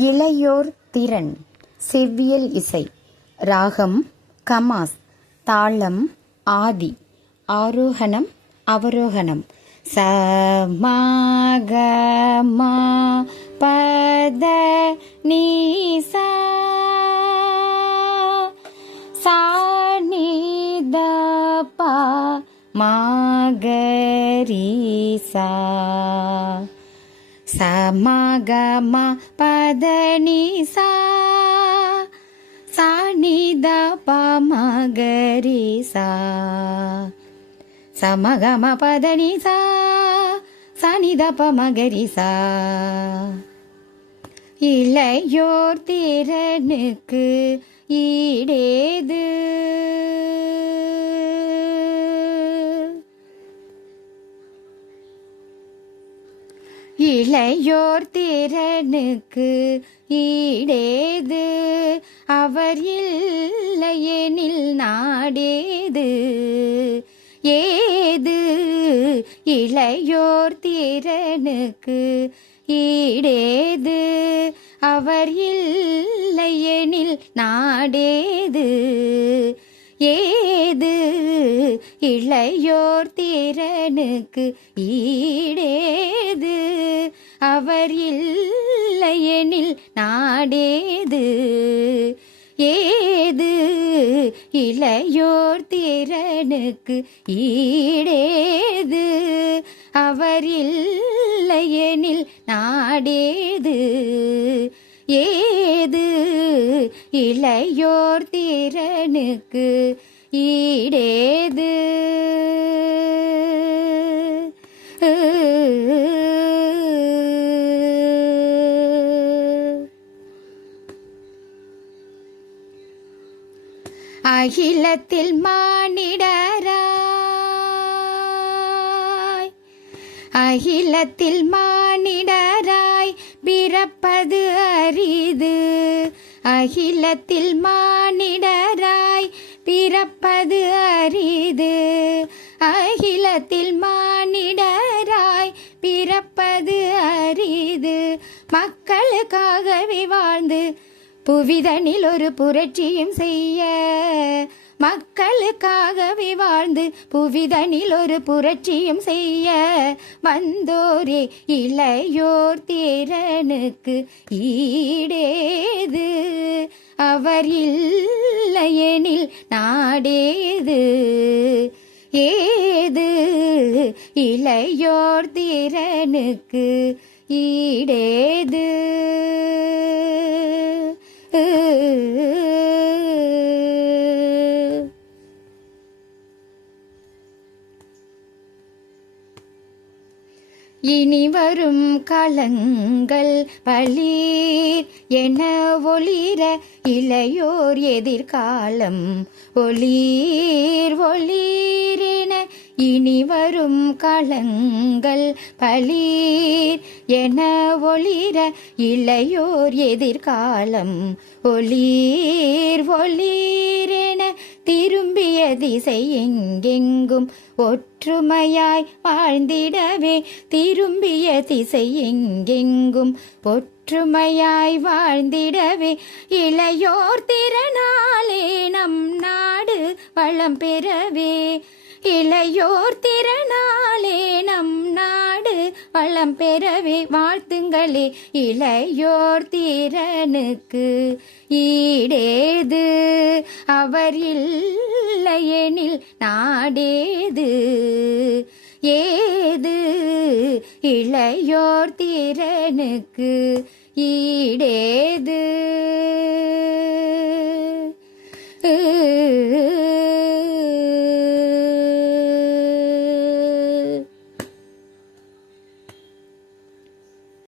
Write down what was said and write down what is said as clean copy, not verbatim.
இளையோர் திறன் செவ்வியல் இசை. ராகம் கமாஸ். தாளம் ஆதி. ஆரோகணம் அவரோகணம். ச மா க மா பத நீ சா சா நீ த பா மா க ரி சா ச மா க மா பத நீ சா சா நீ த ப ம க ரி சா ச ம க ம பத நீ சா சா நீ த ப ம க ரி சா. இளையோர் திறனுக்கு ஈடேது, இளையோர் திறனுக்கு ஈடேது, அவர் இல்லையெனில் நாடேது. ஏது இளையோர் திறனுக்கு ஈடேது, அவர் இல்லையெனில் நாடேது. ஏது இளையோர் திறனுக்கு ஈடேது, அவர் இல்லையெனில் நாடேது. ஏது இளையோர் திறனுக்கு ஈடேது, அவர் இல்லையெனில் நாடேது. ஏது இளையோர் திறனுக்கு ஈடேது. அகிலத்தில் மானிடராய், அகிலத்தில் மானிடராய் பிறப்பது அரிது. அகிலத்தில் மானிடராய் பிறப்பது அரிது. அகிலத்தில் மானிடராய் பிறப்பது அரிது. மக்களுக்காகவே வாழ்ந்து புவிதனில் ஒரு புரட்சியும் செய்ய, மக்களுக்காகவே வாழ்ந்து புவிதனில் ஒரு புரட்சியும் செய்ய வந்தோரே இளையோர் திறனுக்கு ஈடேது, அவர் இல்லையெனில் நாடேது. ஏது இளையோர் திறனுக்கு ஈடேது. இனி வரும் காலங்கள் பளீர் என ஒளிர, இளையோர் எதிர்காலம் ஒளீர் ஒளீரென. இனி வரும் காலங்கள் பளீர் என ஒளிர, இளையோர் எதிர்காலம் ஒளீர் ஒளீரென. திரும்பிய திசை எங்கெங்கும் ஒற்றுமையாய் வாழ்ந்திடவே, திரும்பிய திசை எங்கெங்கும் ஒற்றுமையாய் வாழ்ந்திடவே. இளையோர் திறனாலே நம் நாடு வளம் பெறவே, இளையோர் திறனாலே நம் நாடு வளம் பெறவே. வாழ்த்துங்களே இளையோர் திறனுக்கு ஈடேது, அவர் இல்லையெனில் நாடேது. ஏது இளையோர் திறனுக்கு ஈடேது.